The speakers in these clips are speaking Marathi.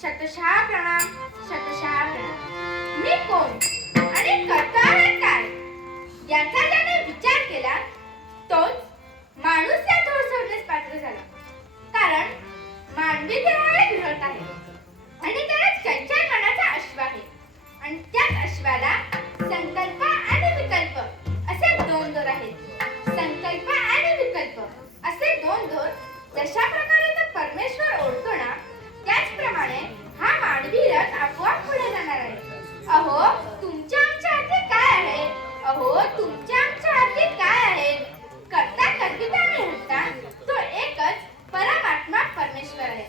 शतशः प्रणाम, शतशः प्रणाम. मी कोण आणि कर्तव्य काय याचा ज्याने विचार केला तोच माणूस या थोर सोडण्यास पात्र झाला. कारण मानवी देहाला घडत आहे आणि त्याला चंचल मनाचा अश्व आहे आणि त्याच अश्वाला संकल्प आणि विकल्प असे दोन दोर आहेत. संकल्प आणि विकल्प असे दोन दोर जशा प्रकारे तो परमेश्वर ओढतो ना त्याचप्रमाणे हा मानवी रथ आपोआप पुढे जाणार आहे. अहो तुमच्या आमच्या हाती काय आहे, अहो तुमच्या आमच्या हाती काय आहे. करता कर्तृत्व आणि हट्टा तो एकच परमात्मा परमेश्वर आहे.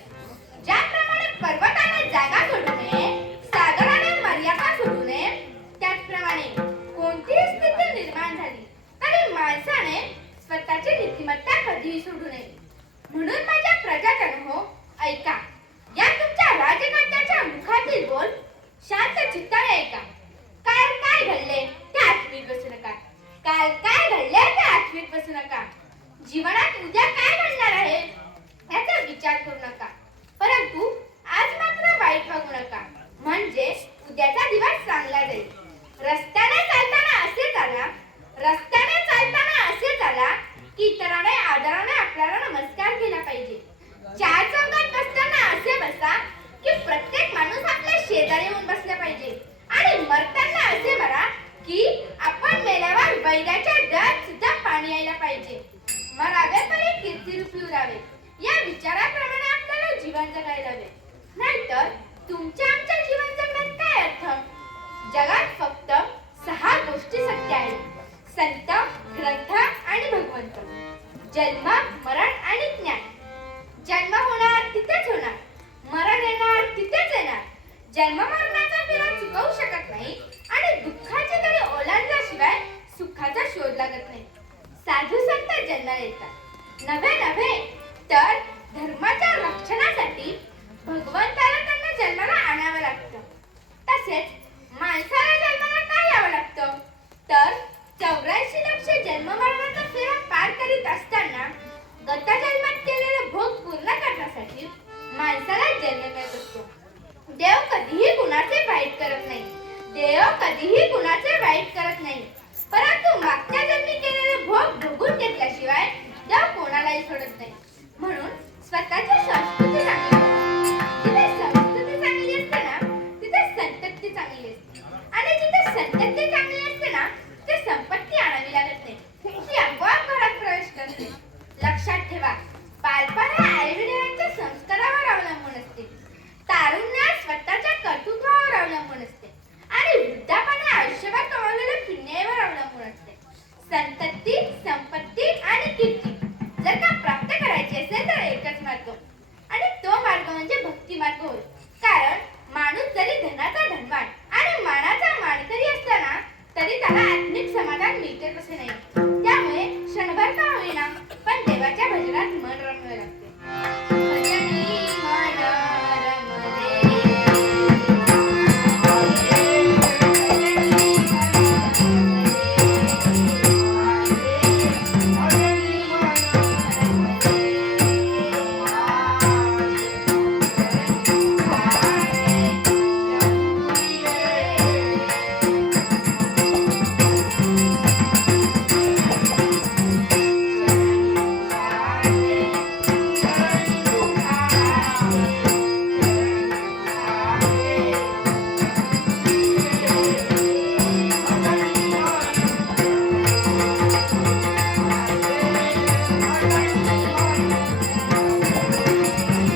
ज्याप्रमाणे पर्वताने जागा सोडू नये, सागराने मर्यादा सोडू नये, त्याचप्रमाणे कोणतीही स्थिती निर्माण झाली तरी माणसाने स्वतःची नीतिमत्ता कधीही सोडू नये. म्हणून माझ्या प्रजाजन हो, ऐका. या तुमच्या राजकर्त्याच्या मुखातील बोल शांत चित्ताने ऐका. काल काय घडले ते आठवीत बसू नका. काल काय घडले ते आठवीत बसू नका. जीवनात उद्या काय घडणार आहे याचा विचार करू नका. परंतु आज मात्र वाईट वागू नका, म्हणजे उद्याचा दिवस चांगला जाईल. रस्त्याने चालताना असे चाला, रस्त्याने चालताना असे चाला की इतरांना आदराने आपल्याला नमस्कार केला पाहिजे. चार चौघात बसताना असे बसा की प्रत्येक माणूस आपल्या शेजारी येऊन बसला पाहिजे. आणि मरताना असे मरा की आपण मेल्यावर बैलाच्या डोळ्यात सुद्धा पाणी यायला पाहिजे. मरावे परी कीर्तिरूपी उरावे या विचाराप्रमाणे आपल्याला जीवन जगायला हवे. नाहीतर तुमच्या आमच्या जीवन जगण्यात काय अर्थ. जगात फक्त 6 गोष्टी सत्य आहेत: संत, ग्रंथ आणि भगवंत. जन्म, मरण आणि ज्ञान. जन्म होणार तिथेच होणार, मरण येणार तिथेच येणार. जन्म मरणाचा फेरा चुकवू शकत नाही आणि दुःखाची तरी ओलांडल्याशिवाय सुखाचा शोध लागत नाही. साधू संत जन्माला येतात नव्हे तर धर्माच्या रक्षणासाठी भगवंताला त्यांना जन्माला आणावं लागतं. तसेच माणसाला जन्माला काय यावं लागतं तर 84 लक्ष जन्ममरणाचा फेरा पार करीत असताना गत जन्मात केलेले भोग पूर्ण करण्यासाठी माणसाला जन्म मिळत असतो. देव कधीही कुणाचे वाईट करत नाही, देव कधीही कुणाचे वाईट करत नाही. परंतु मागच्या जन्मी केलेले भोग भोगून घेतल्याशिवाय देव कोणालाही सोडत नाही. म्हणून स्वतःची संस्कृती चांगली असते. जिथे संस्कृती चांगली असते ना तिथे संतती चांगली असते आणि जिथे संतती चांगली असते ना तिथे संपत्ती आणावी लागत नाही, ती आपोआप घरात प्रवेश करते. लक्षात ठेवा, बालपण हे आईवडिलांच्या संस्कारावर अवलंबून असते, तारुण्यात स्वतःच्या कर्तृत्वावर अवलंबून असते आणि वृद्धापणे आयुष्यभर कमावलेल्या पुण्यावर अवलंबून असते. संतती संपत्ती